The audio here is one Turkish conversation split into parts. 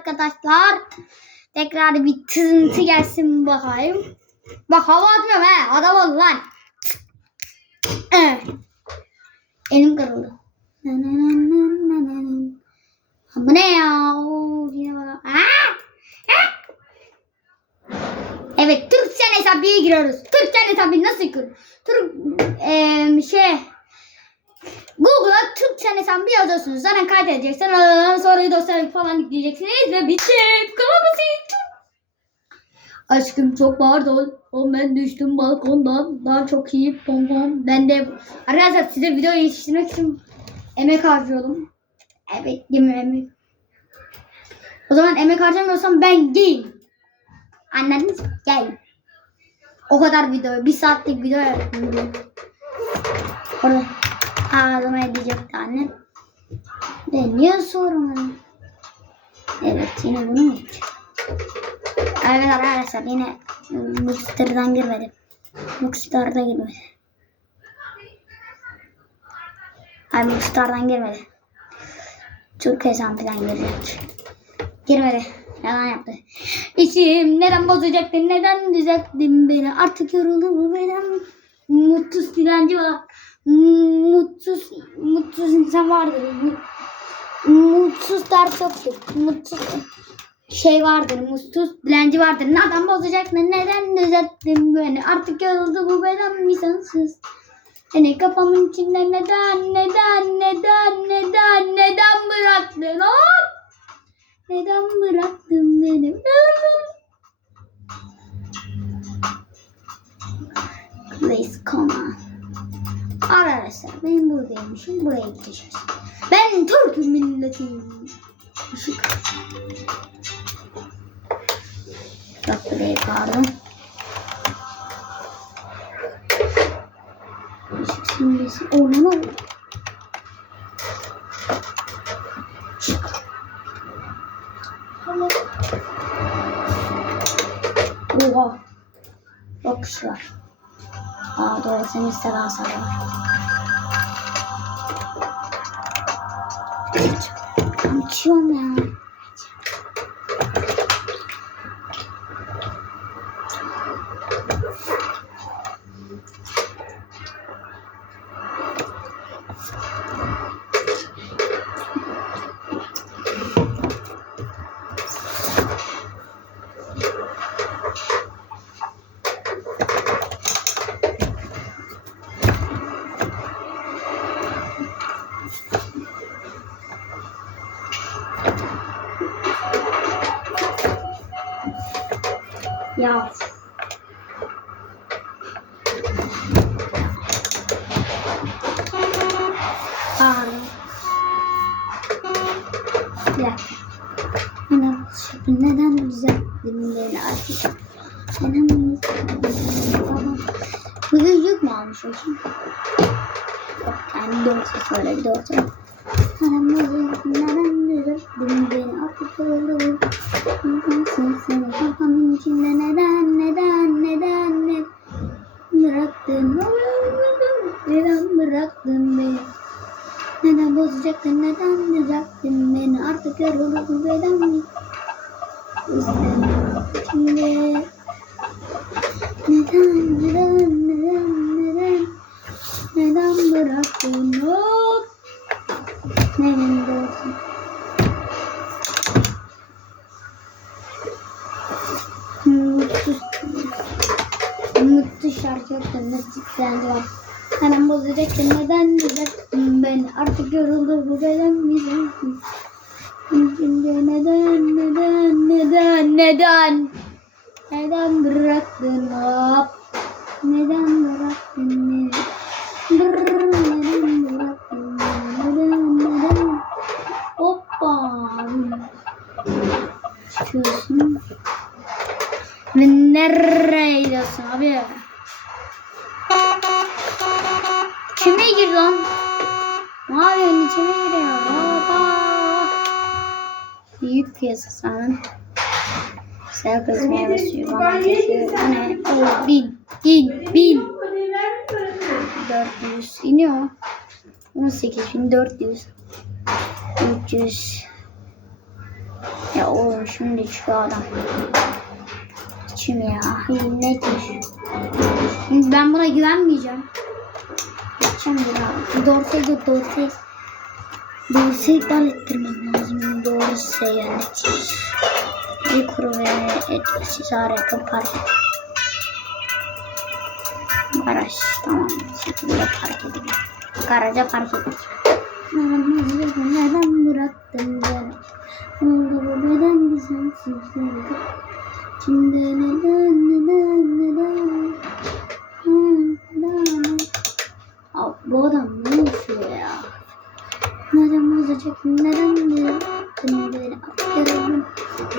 arkadaşlar. Tekrar bir tızıntı gelsin bakayım. Bak hava atmıyorum he. Adam ol lan. Evet. Elim kırıldı. Bu ne ya? Evet, Türkçen hesabıya giriyoruz. Türkçen hesabı nasıl giriyoruz? Türk eee şey Google'a Türkçen hesabı yazıyorsunuz. Zaten kaydedeceksiniz. Aa, Sonra dosyaları falan yükleyeceksiniz ve. Bu kadar basit. Aşkım çok pardon. O ben düştüm balkondan. Daha çok iyi pompon. Ben de arkadaşlar size video yetiştirmek için emek harcıyordum. Evet değil mi emek? O zaman emek harcamıyorsam ben giyim. Anladınız mı? Gel. O kadar video. Bir saatlik video yaptım. Orada ağzıma edecekti annem. Ben niye? Evet yine bunu mu? Evet arkadaşlar yine Bookster'dan girmedim. Bookstar'da girmedi. Ay Bookstar'dan girmedi. Türk hesabından girecek. Girmedi. Yalan yaptı. İçim neden bozacaktın? Neden düzelttin beni? Artık yoruldum beden. Mutsuz dilenci var. Mutsuz, mutsuz insan vardır. Mutsuzlar çoktur. Mutsuz şey vardır, mutsuz dilenci vardır. Neden bozacak ne? Neden düzelttin beni? Artık yoruldu bu beden misansız. Seni kafamın içinde neden, neden, neden, neden, neden bıraktın? Hop! Neden bıraktın beni? Please come on. Arkadaşlar ben buradaymışım. Buraya gideceğiz. Ben Türk milletiyim. Işık. Bak buraya pardon. Işık simgesi. Ne oldu? Oha. Kişi var. Aa doğru senin isteden sana var. Uçuyorum ya. Ya. Pardon. Bir dakika. Neden, düzelttin beni artık? Neden Tamam. Bu yüzük mü almış o kim? Yok kendi doğrusu söyle doğrusu. Neden düzelttin beni artık Neden seni kafamın içinde neden, neden, neden, neden bıraktın? Neden bıraktın beni? Neden bozacaktın, neden düzelttin beni? Artık yoruldu bu beden neden bıraktın beni Brrr, neden bıraktın beni neden neden hoppa çıkıyorsun ve nereye gidiyorsun abi? Kime gir lan? Ne yapıyorsun? İçime giriyor. Hoppa. Büyük piyasasanın. Sel kızmaya basıyor. Bana geçiyor. Bu ne? Oh, bin. Bin. Bin. 400. iniyor. 18.400. 300. Ya oğlum şimdi şu adam. İçim ya. Şimdi ben buna güvenmeyeceğim. Bir abi. Dorse'yi de Dorse. Dorse'yi iptal ettirmem lazım. Dorse yönetir. Bir kuru ve etkisiz harika park. Garaj tamam. Şekilde park edeyim. Garaja park edeyim. Neden bıraktın beni? Oldu bu beden bir sensizlik. Şimdi neden neden neden? Neden? Abi bu adam ne yaşıyor ya? Neden bozacak? Neden bıraktın beni? Aferin.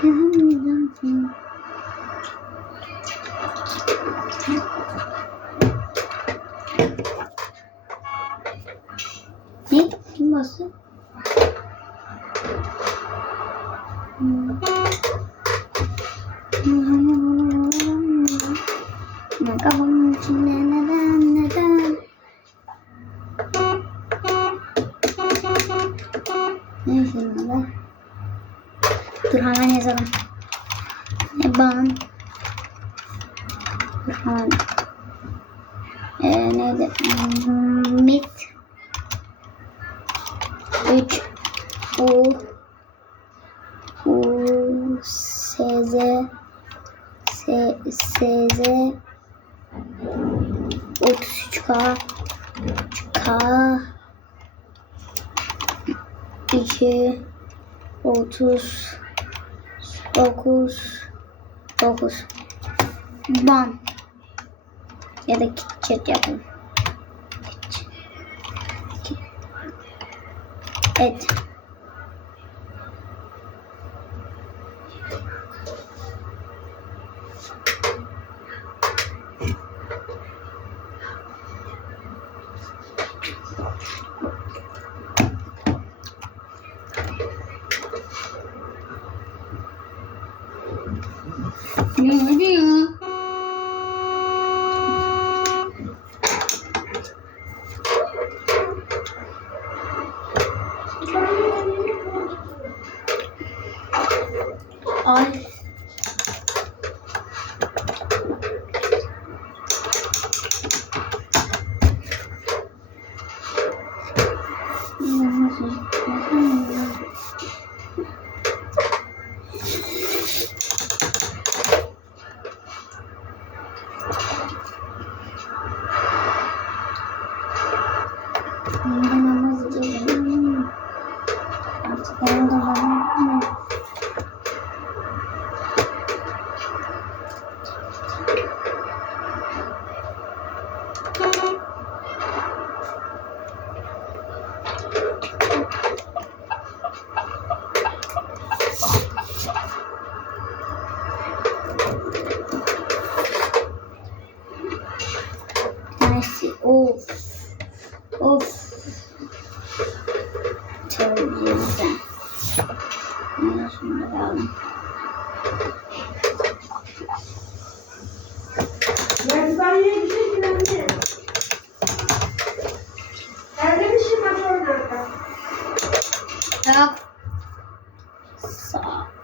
Neden neden? Ne? Kim bastı? Kafamın içinde neden neden? Ne yazayım ben? Dur hemen yazalım. Ne ban? Dur hemen. Ee, neydi? Hmm, Mit. 3 U U S Z S S Z. 33 K K. 2 30 9 9 Ban. Ya da kitchet yapın. Evet. Mm-hmm. Xe.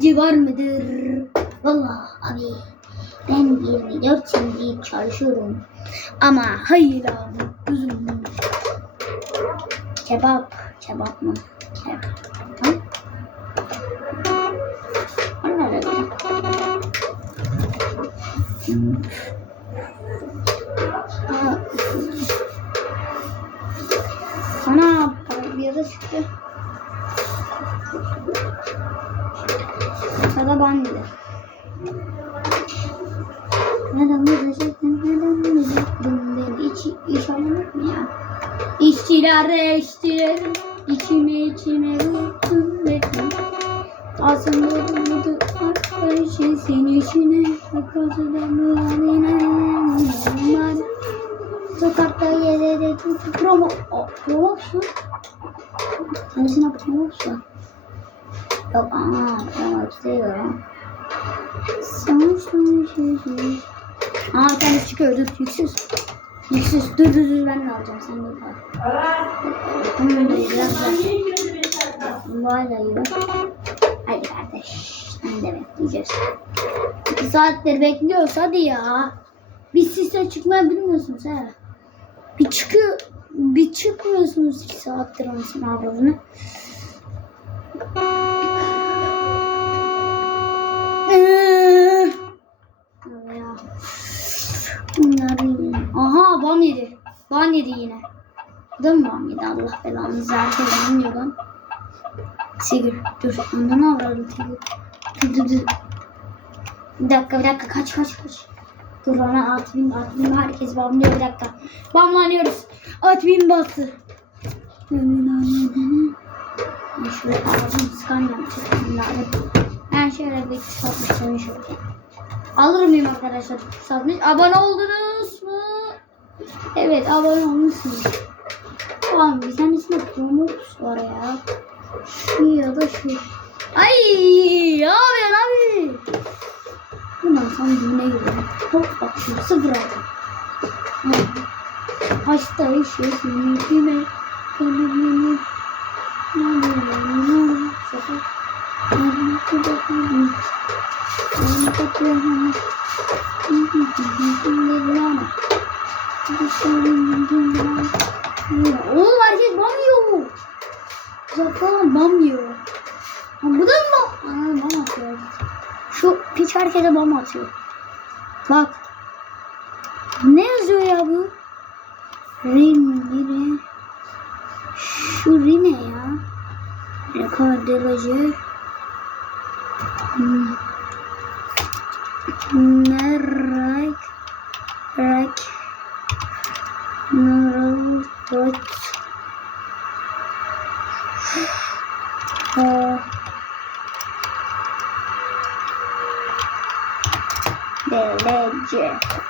Dilenci var mıdır? Vallahi abi ben 24 senedir çalışıyorum. Ama hayır abi kuzum. Kebap. Kebap mı? Kebap. Ha? Ana bir yere çıktı. Da ban dedi. Neden müzecektin, neden müzecektin beni içi, iş anlamak mı ya? İşçiler, işçiler, içime içime vurdun dedim. Aslında umudu arkadaşı senin içine, akılsızdan haline Sokakta yere tutup promo, o, promotion. Kendisine promotion. Yok aa, promotion değil sonuç. Aa kendisi çıkıyor dur yüksüz. Yüksüz dur dur dur ben de alacağım sen de kal. Vay yürü. Hadi kardeş. Sen de bekleyeceğiz. İki saattir bekliyoruz hadi ya. Biz size çıkmayı bilmiyorsunuz ha. Bir çıkıyor, bir çıkmıyorsunuz iki saattir anasını avradını. Ee, ya. Bunları yine. Aha bam yedi. Ban yedi yine. Da mı bam yedi Allah belanızı herkes banlıyor lan. Tigir dur ondan avradım Tigir. Dur dur dur. Bir dakika bir dakika kaç kaç kaç. Dur bana at bin at bin herkes banlıyor bir dakika. Banlanıyoruz. At bin bastı. Şöyle aldım skan yapacağım. Ben şöyle bir satmışlarını şöyle. Alır mıyım arkadaşlar? Satmış. Abone oldunuz mu? Evet abone olmuşsunuz. Tamam bir tanesinde promos var ya. Şu ya da şu. Ay abi abi. Bundan sonra düğüne gidelim. Hop bak şimdi sıfır aldım. Hı. Açta işi seni kime? Kendini Oğlum herkes bam yiyor. Uzaktan bam yiyor. Ha, bu da mı? Aa, bam atıyor. Şu piç herkese bam atıyor. Bak. Ne yazıyor ya bu? Rin, Rin. Şu Rine ya. Rekordelacı. Merak. Rak. Narot. Ha. Delece.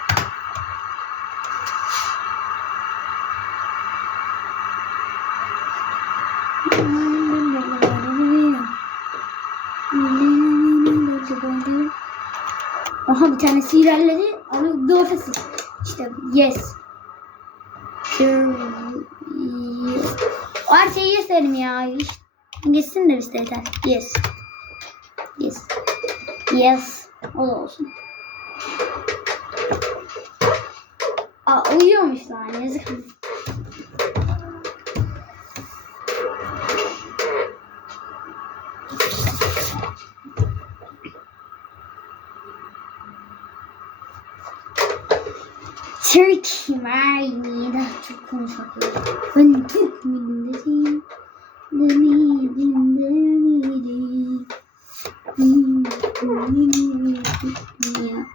Aha bir tanesi ilerledi. Onu doğrusu. İşte yes. Yes. O her şeyi yes derim ya. Geçsin de işte yeter. Yes. Yes. Yes. O da olsun. Aa uyuyormuş lan yazık. Türk Mermi daha çok konuşabiliyor. Ben Türk. Ya.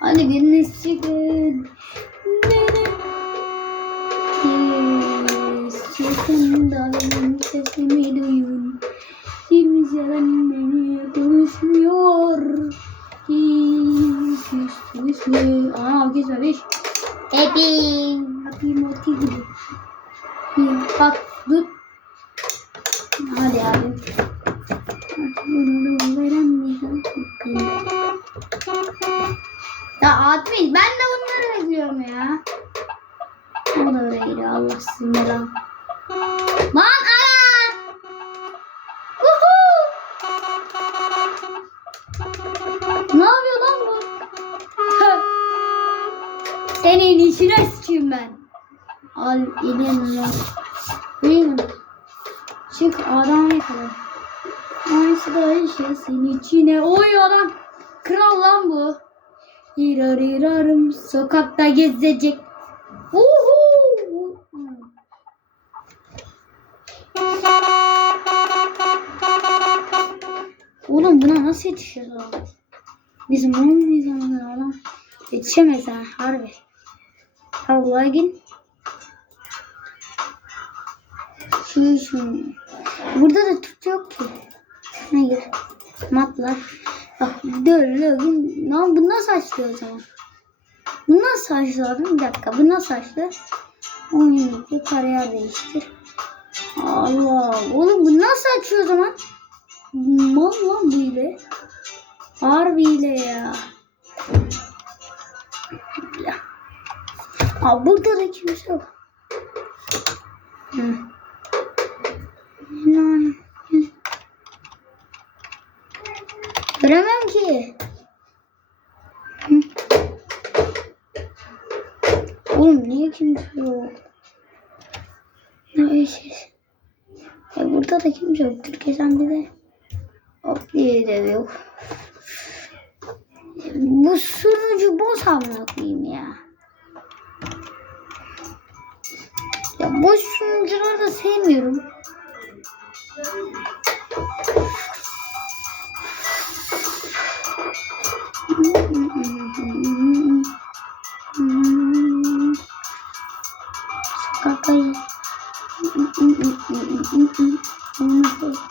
Hadi biriniz çıkın. Çıkın da benim sesimi duyun. Kimse beni konuşmuyor. Hiç küsmüş. Aa küsmemiş. Happy. Happy motiv gibi. Bak dur. Hadi abi. Uhu. Oğlum buna nasıl yetişir lan? Bizim olmayız onlara lan. Yetişemez ha harbi. Allah git. Şu şu. Burada da Türkçe yok ki. Hayır. Matlar. Bak login. Lan bu nasıl açtı o zaman? Bu nasıl oğlum? Bir dakika bu nasıl açtı? Oyundaki kariyer değiştir. Allah. Oğlum bu nasıl açıyor o zaman? Mal lan bu ile. Harbi ile ya. Ya. Aa, burada da kimse yok. Hı. Lan. Hı. Göremem ki. Oğlum niye kimse yok? Neyse. E burada da kimse yok. Türkiye sende de. Hop diye de yok. Bu sunucu boş amına koyayım ya. Ya boş sunucuları da sevmiyorum. Kakayı. Abi bu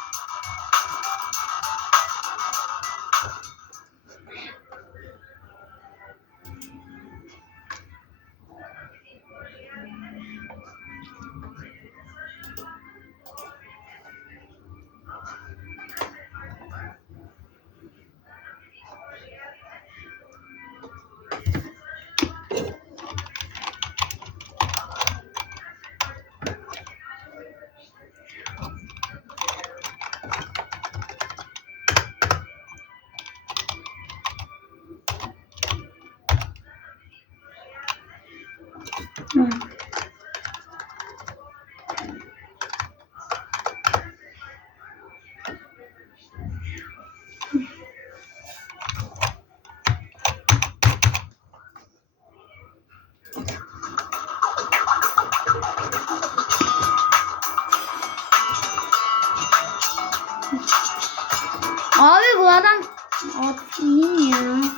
Atayım ya.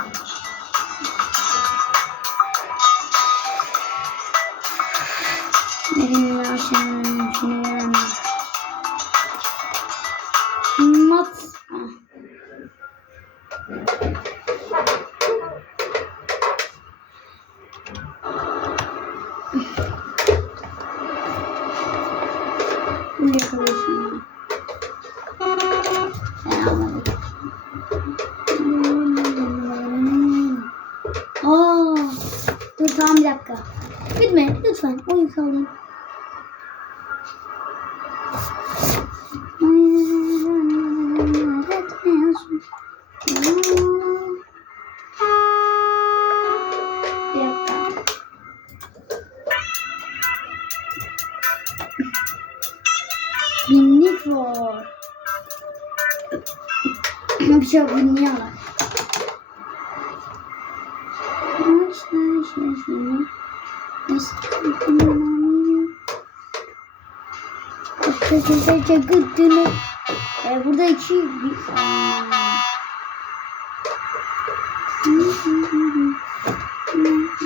Var. yok binliğe var. Ee, burada iki bir...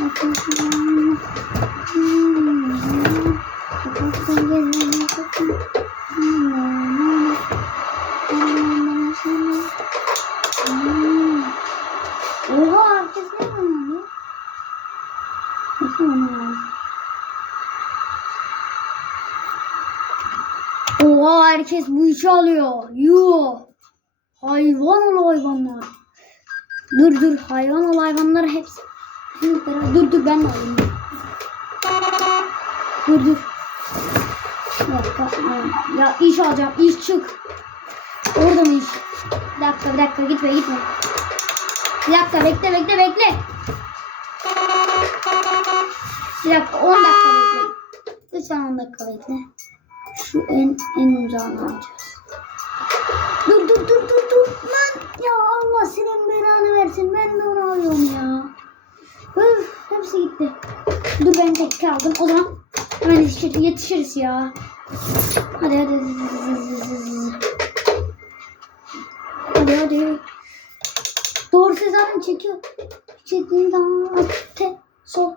Oha alıyor. Yuh. Hayvan ol hayvanlar. Dur dur hayvan ol hayvanlar hepsi. Dur dur, ben alayım. Dur dur. Bir. Ya iş alacağım. iş çık. Orada mı iş? Bir dakika bir dakika gitme gitme. Bir dakika bekle bekle bekle. Bir dakika 10 dakika bekle. Lütfen 10 dakika bekle. Şu en en uzağını alacağız. Dur dur dur dur dur. Lan ya Allah senin belanı versin. Ben de onu alıyorum ya. Öf hepsi gitti. Dur ben tek kaldım. O zaman hemen yetişir, yetişiriz ya. Hadi hadi. Hadi hadi. Doğru Sezar'ın çekiyor. Çektiğini tamam. Te, sol.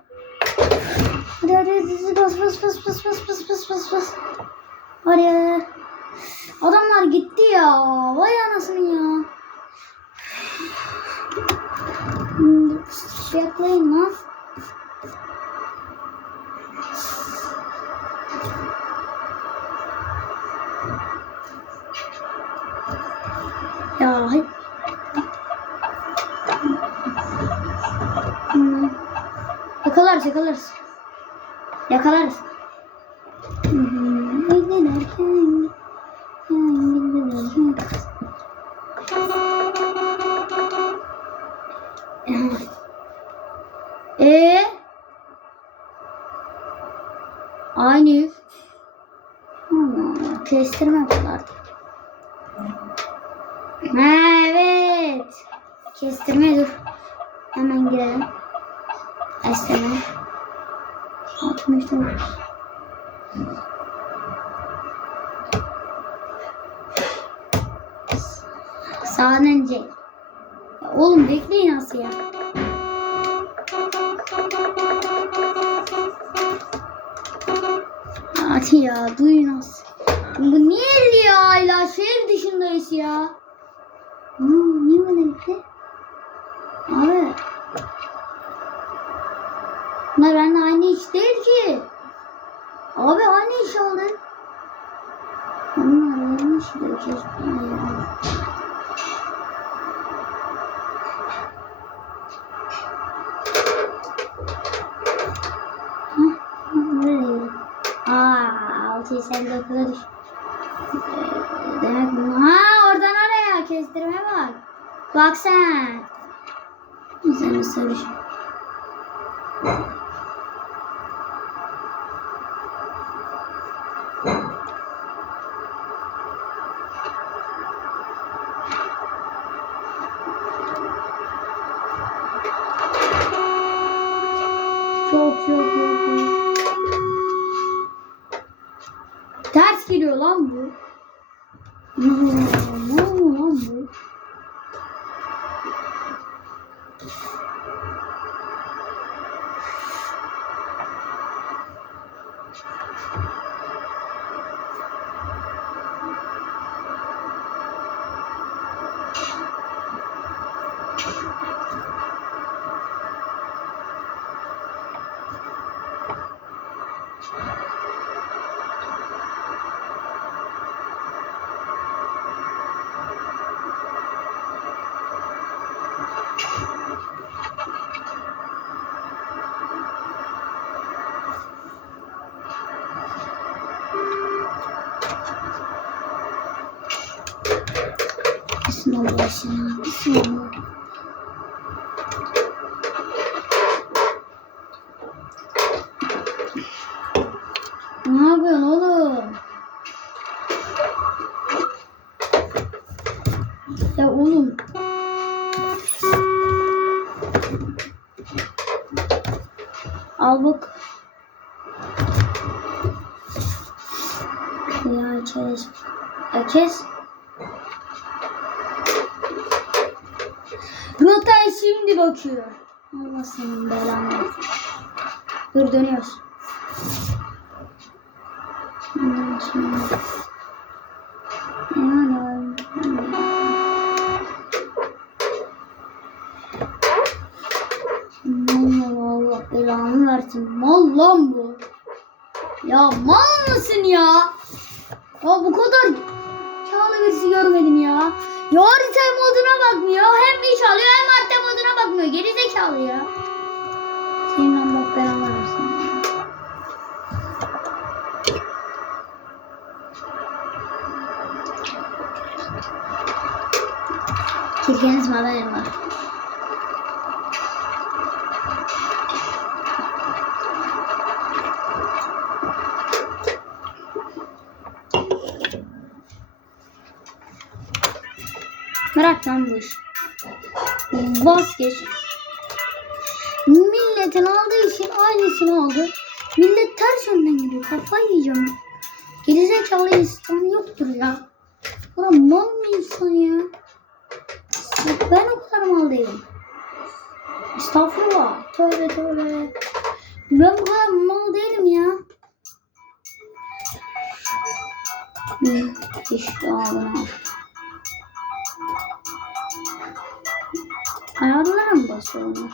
Hadi hadi. Bas bas bas bas bas bas bas bas. Hadi hadi. Ya. Vay anasını ya. Hmm, Bekleyin lan. Ya hep Hmm. Yakalarız yakalarız. Yakalarız. E Aynı yüz. Hmm, kestirme bunlar. Evet. Kestirme dur. Hemen girelim. Esneme. Altın. Ya oğlum bekleyin nasıl ya? Hadi ya duyun az. Bu niye 50 ya hala şehir dışındayız ya. Hmm, niye böyle gitti? Abi. Bunlar benimle aynı iş değil ki. Abi aynı iş aldı. Onlar aynı iş dökeceğiz. Nereye? Aa, 689'a düş. Ee, Demek bu. Ha oradan oraya kestirme bak. Bak sen. Sen nasıl bir şey? снова 8 написано. Ya kes. Rotaya şimdi bakıyor. Allah senin belanı. Dur dönüyoruz. Ondan sonra- Allah Allah belanı versin. Mal lan bu. Ya mal mısın ya? Ya bu kadar çağlı birisi görmedim ya. Ya harita moduna bakmıyor. Hem iş alıyor hem harita moduna bakmıyor. Geri zekalı ya. Senin Allah belanı versin. Kirkeniz madalya var. Bırak lan bu işi. Vazgeç. Milletin aldığı işin aynısını aldı. Millet ters yönden gidiyor. Kafayı yiyeceğim. Gerizekalı insan yoktur ya. Ulan mal mı insan ya? Ben o kadar mal değilim. Estağfurullah. Tövbe tövbe. Ben bu kadar mal değilim ya. Bir ağzına. Ayarlara mı basıyor onlar?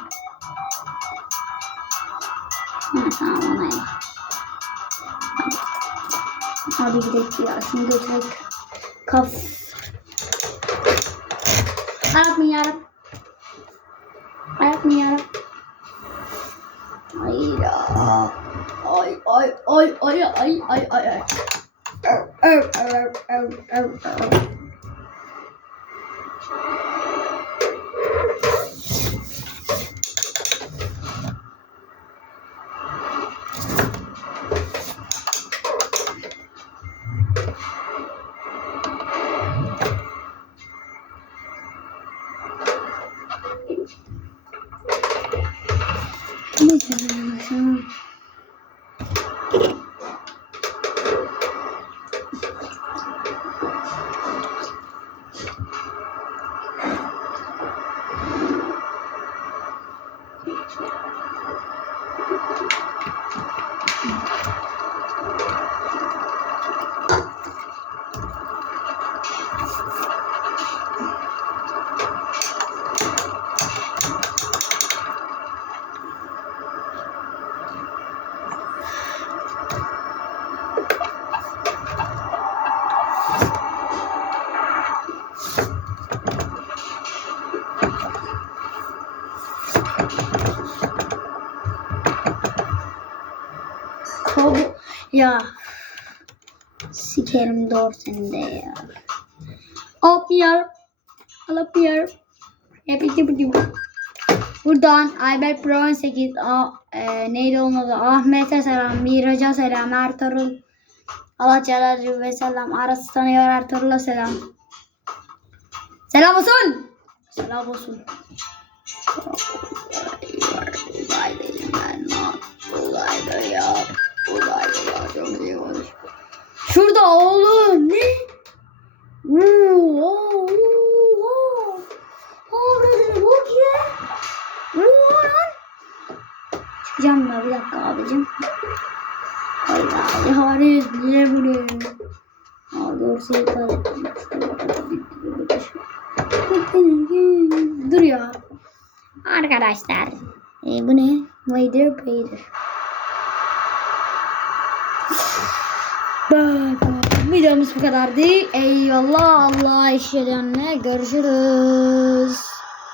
Ha tamam ona ya. Hadi gidelim ya. Şunu götürek. Kaf. Arap mı yarab? Arap mı yarab? Hayda. Ay ay ay ay ay ay ay ay. Öv, öv, öv, öv, öv, öv. Ya sikerim doğru seni de ya. İki bir gibi. Buradan Ayber Pro 18 A, e, neydi onun adı? Ahmet'e selam, Miraç'a selam, Ertuğrul Allah Celle ve selam. Arası tanıyor Ertuğrul'a selam. Selam olsun. Selam olsun. Uzay değilim ben lan. Uzayda ya. Konuş. Şurada oğlum. Ne? Oo, oo, oo. Ne bak ya. Oo, lan. Çıkacağım ben bir dakika abicim. Hayda. Haris niye bu ne? Aa, doğrusu yeter. Dur ya. Arkadaşlar. E, bu ne? Vader Vader. Videomuz bu kadardı. Eyvallah. Allah'a eşyalarına görüşürüz.